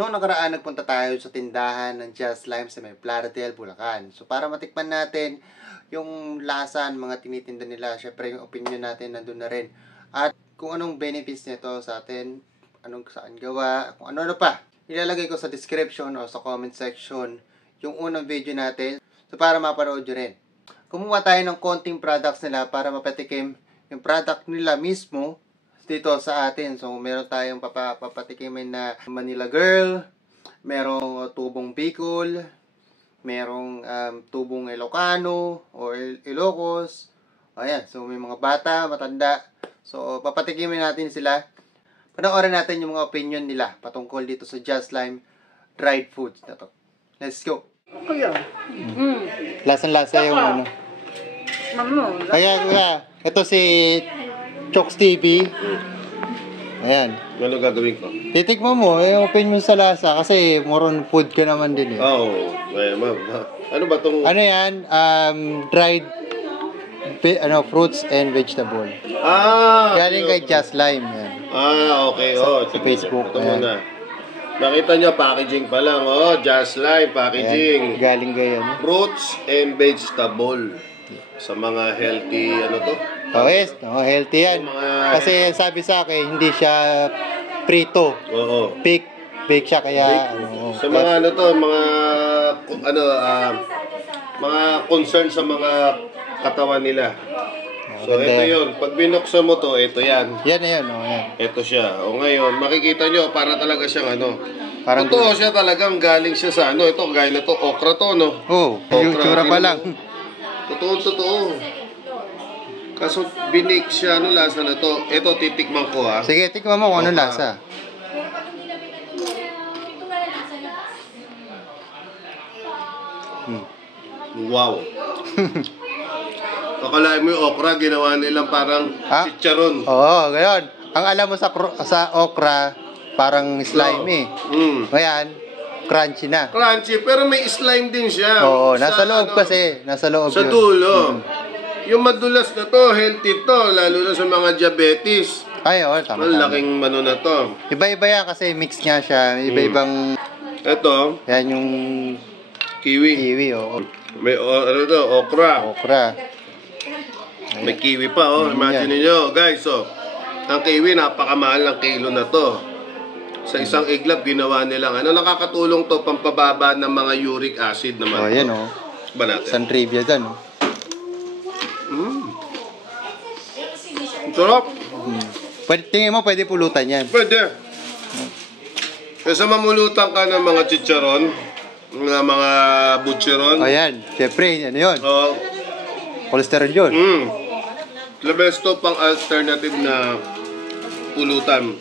Noong nakaraan, nagpunta tayo sa tindahan ng Just Lime sa may Plaridel, Bulacan. So, para matikman natin yung lasa ng mga tinitinda nila, syempre yung opinion natin nandun na rin. At kung anong benefits nito sa atin, anong saan gawa, kung ano-ano pa. Ilalagay ko sa description o sa comment section yung unang video natin. So, para mapanood nyo rin. Kumuha tayo ng konting products nila para mapatikim yung product nila mismo dito sa atin. So, meron tayong papatikimin na Manila Girl, merong tubong Bicol, merong tubong Ilocano o Ilocos. Ayan, so may mga bata, matanda. So, papatikimin natin sila. Panoorin natin yung mga opinion nila patungkol dito sa Just Lime dried foods na to. Let's go! Kuya. Lasang-lasa yung ano. Kaya, ito si Chokes TV. Ayan. Ano gagawin ko? Titikman mo, yung opinion sa lasa kasi more on food ka naman din eh. Oo. Ano ba tong... Ano yan? Dried fruits and vegetable. Galing kay Just Lime yan. Okay. Sa Facebook. Ito muna. Nakita nyo, packaging pa lang. Just Lime packaging. Ayan, galing ganyan. Fruits and vegetable. Sa mga healthy, ano to? Yes, healthy yan. Kasi sabi sa akin, hindi siya prito. Oo. Bake siya kaya Sa mga ano to, mga concern sa mga katawan nila. So, ito yun. Pag binuksan mo to, ito yan. Yan na yun, yan. Ito siya. O ngayon, makikita nyo, para talaga siyang Parang totoo siya talagang galing siya sa ito, gaya na to, okra to, no? yung tsura pa lang. Totoo. Kaso, binake siya, lasa na to. Ito, titikman ko, ha? Sige, tikman mo kung ano lasa. Wow. Akalain mo yung okra, ginawa nilang parang chicharon. Oo, gano'n. Ang alam mo sa okra, parang slimy. Ngayon, crunchy na. Crunchy, pero may slime din siya. Oo, nasa loob kasi. Nasa loob sa yun. dulo. Yung madulas na to, healthy to, lalo na sa mga diabetes. Ay, oo, tama. Malaking na to. Iba-iba yan kasi mix nga siya. Iba-ibang... Ito. Yan yung... Kiwi, oo. May okra. May kiwi pa, Imagine niyo, guys, ang kiwi, napakamahal ng kilo na to. Sa isang iglap, ginawa nilang nakakatulong to pampababa ng mga uric acid naman. Yan, Ba natin? San trivia dyan, Sarap. Tingin mo, pwede pulutan yan. Pwede. Kasi mamulutan ka ng mga chicharon, ng mga butcheron. Ayan, syempre, ano yun? Cholesterol yun. The best to pang alternative na pulutan.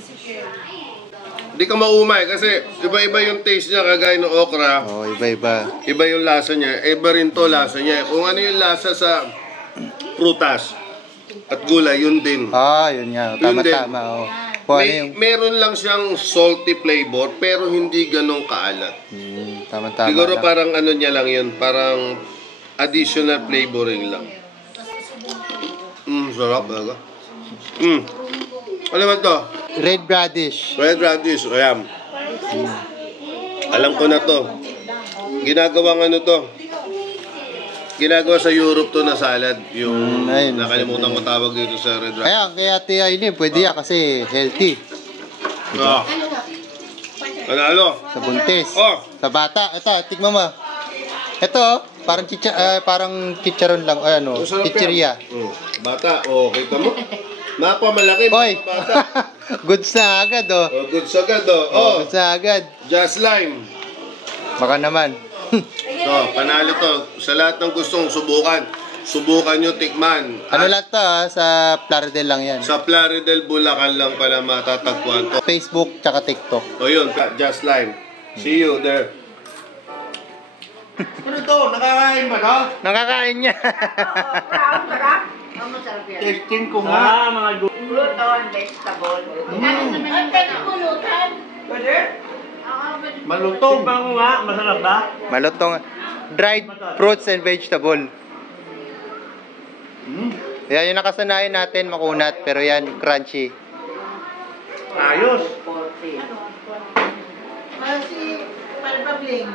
Hindi ka maumay kasi iba-iba yung taste niya kagaya ng okra. Iba-iba. Iba yung lasa niya. Iba rin to lasa niya. Kung ano yung lasa sa prutas at gulay, yun din. Yun nga. Tama-tama. Meron lang siyang salty flavor pero hindi ganong kaalat. Tama-tama. Siguro parang niya lang yun. Parang additional flavoring lang. Sarap talaga. Ano ba to? Red radish. Red radish. Ayan. Alam ko na to. Ginagawang to. Ginagawa sa Europe to na salad. Yung nakalimutan ko tawag dito sa red radish. Kaya Ate Aileen, pwede yan kasi healthy. Ano? Sa buntis. Sa bata. Ito, tikman mo. Ito, parang chicharon lang. Chicheria. Bata, kita mo? Napamalaki. Oy! Bata. Goods na agad, Goods agad, Goods na agad. Just Lime. Baka naman. Panalo to. Sa lahat ng gustong subukan nyo tikman. Ano lahat to, sa Plaridel lang yan. Sa Plaridel, Bulacan lang pala matatagpuan to. Facebook, tsaka TikTok. Yun, Just Lime. See you there. Ano to? Nakakain ba to? Nakakain niya. Masarap. Masarap yan. Testing ko nga. Mga gulutan, vegetable. Ang pwede gulutan. Pwede? Malutong. Tingnan ko nga, masarap ba? Malutong. Dried fruits and vegetable. Yan yung nakasanayan natin, makunat. Pero yan, crunchy. Ayos. Si Palpabling.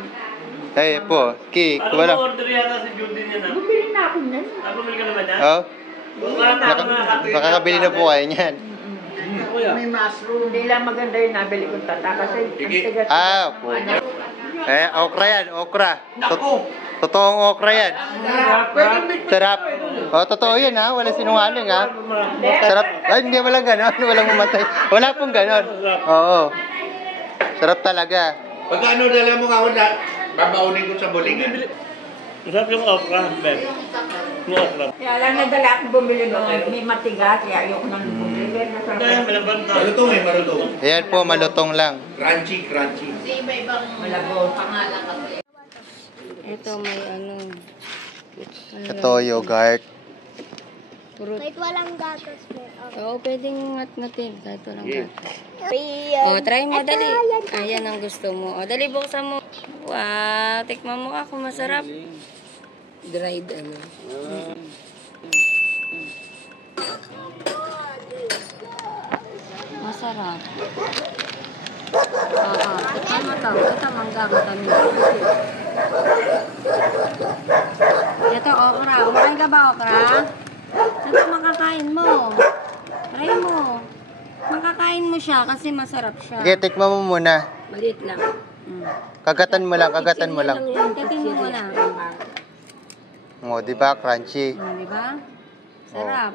Ay po, Ki, Ano wala. mo order yata si Judy niya na? Bumili na ako nan. Bumili ka naman na? Oh, Naka- makakabili na po kayo niyan. May mushroom. Hindi lang maganda yung nabili kong tata kasi ang tigas. Po. Okra yan, okra. Totoong okra yan. Sarap. Totoo yan ha, wala sinungaling ha. Sarap. Ay, hindi walang ganon, walang mamatay. Wala pong ganon. Oo. Sarap talaga. Pagka ano dala mo ako na, babaunin ko sa bulingan. Masarap yung okra, Ben. Yung okra. Kaya lang nagdala akong bumili ng may matigas, kaya ayoko nang bumili. Kaya malabang to. Malutong marutong. Ayan po, malutong lang. Crunchy. Malabo, pangalan kasi. Ito may ano. Ito, yogurt. Puro. Kahit walang gatas, Oo, pwedeng ngat-ngatin kahit walang gatas. Oh, try mo, dali. Ayan ang gusto mo. O, dali, buksan mo. Wow, tikman mo ako, masarap. Dried, ano. Masarap. Oo, tikman mo to. Ito, mangga, matamis. Ito, okra. Kumakain ka ba, okra? Ito, makakain mo. Try mo. Makakain mo siya kasi masarap siya. Sige, tikman mo muna. Maliit lang. Kagatan mo lang, kagatan mo lang. Katin mo muna. O, di ba? Crunchy. Di ba? Sarap.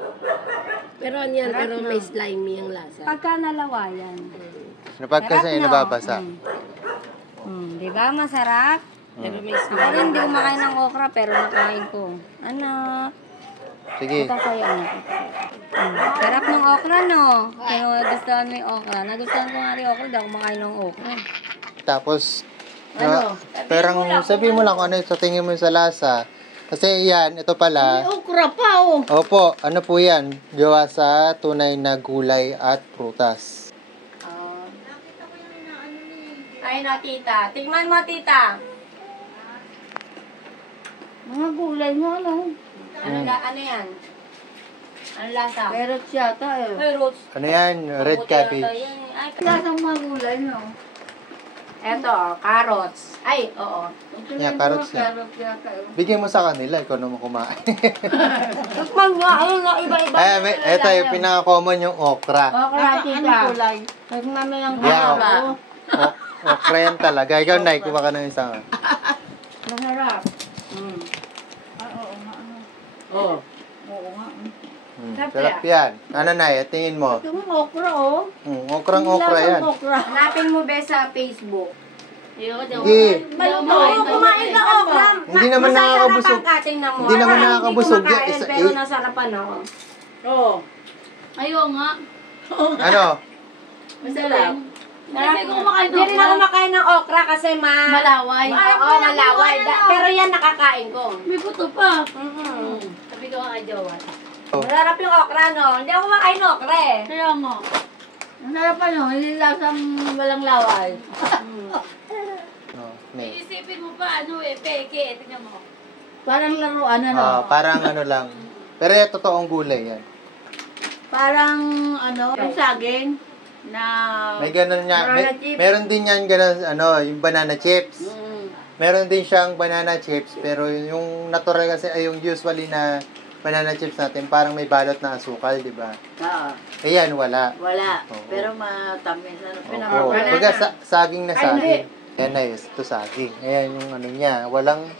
Pero yan, pero may slimy ang lasa. Pagka nalawayan. Napag kasi Sarap, no? nababasa. Di ba? Masarap? Pero may Ako rin hindi kumakain ng okra pero nakain ko. Anak. Sige. Ito kayo, anak. Sarap ng okra, no? Kaya nagustuhan mo yung okra. Nagustuhan ko nga rin okra, hindi ako kumakain ng okra. Tapos, perang sabihin mo lang kung ano sa tingin mo sa lasa. Kasi yan, ito pala. okra pa, oh. Opo, ano po yan? Gawa sa tunay na gulay at prutas. Ay na, tita. Tingnan mo, tita. Mga gulay mo, ano? Ano yan? Ano lasa? Carrots yata, eh. Carrots. Ano yan? Red cabbage. Ay, Lasang mga gulay, no? eto, carrots. Ay, oo. Yeah, carrots yan. Carrots yata, eh. Bigyan mo sa kanila, ikaw naman kumain. Tikman nga, ayun na, iba-iba. Ito yung pinaka-common yung okra. Okra, tita. gulay? Tikman mo yung Yeah, okra. Okra yan talaga. Ikaw, Nay, kuha ka ng isang. Masarap. Oo. Sarap yan. Ano, Nay? Tingin mo. Ito mo, okra, oh. Okrang-okra yan. Okra. Hanapin mo, be, sa Facebook. Sige. Oo, kumain ka okra. Hindi naman nakakabusog. Hindi naman nakakabusog. Pero nasarapan ako. Oo. Ayaw nga. Ano? Masarap. Kasi kumakain Hindi rin ako makain ng okra kasi malaway. Oo, malaway. Pero yan nakakain ko. May buto pa. Sabi ko nga jowa. Masarap yung okra, no? Hindi ako makain ng okra eh. Kaya mo. Masarap pa, no? Hindi lasang walang laway. May. Isipin mo pa, ano eh, peke. Tingnan mo. Parang laruan, ano? Parang ano lang. Pero yung totoong gulay yan. Parang, ano, yung saging na... May ganun niya. Banana chips. Meron din yan ganun, ano, yung banana chips. Meron din siyang banana chips. Pero yung natural kasi, ay yung usually na banana chips natin, parang may balot na asukal, di ba? Oo. Ayan, wala. Wala. Oo. Pero matamis. Ano, Oo. pinaka-banana. Baga, saging na Ay, hindi. saging. Ayan na, ito saging. Ayan yung ano niya. Walang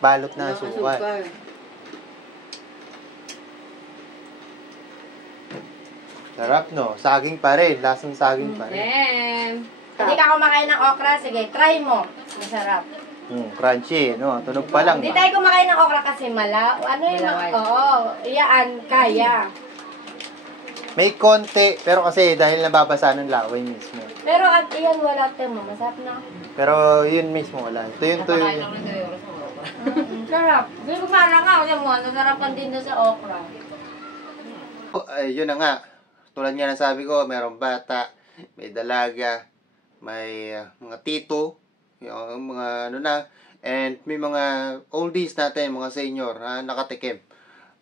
balot na asukal. Sarap, no? Saging pa rin. Lasang saging pa rin. Hindi ka kumakain ng okra, sige, try mo. Masarap. Crunchy, no? Tunog pa lang. Hindi tayo kumakain ng okra kasi ano yun? Oo, iyaan, kaya. May konti, pero kasi dahil nababasa ng laway mismo. Pero at iyan, wala mo. Masarap na. Pero yun mismo, wala. Tuyo yun. Sarap. Hindi ko parang ako sa mga, nasarapan din na sa okra. Ay, yun na nga. Tulad nga nasabi ko, mayroong bata, may dalaga, may mga tito, yung mga ano na, and may mga oldies natin, mga senior na nakatikim.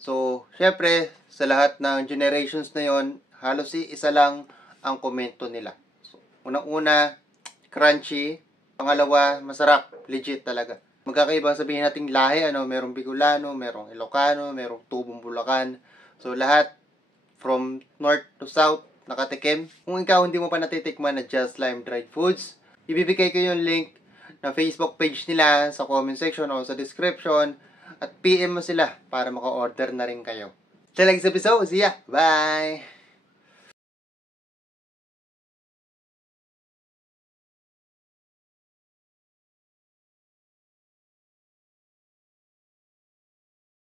So, syempre, sa lahat ng generations na yon, halos isa lang ang komento nila. So, unang-una, crunchy. Pangalawa, masarap. Legit talaga. Magkakaiba sabihin nating lahi, merong Bicolano, merong Ilocano, merong tubong Bulacan. So, lahat from north to south, nakatikim. Kung ikaw hindi mo pa natitikman na Just Lime Dried Foods, ibibigay ko yung link na Facebook page nila sa comment section o sa description at PM mo sila para maka-order na rin kayo. Till next episode, see ya! Bye!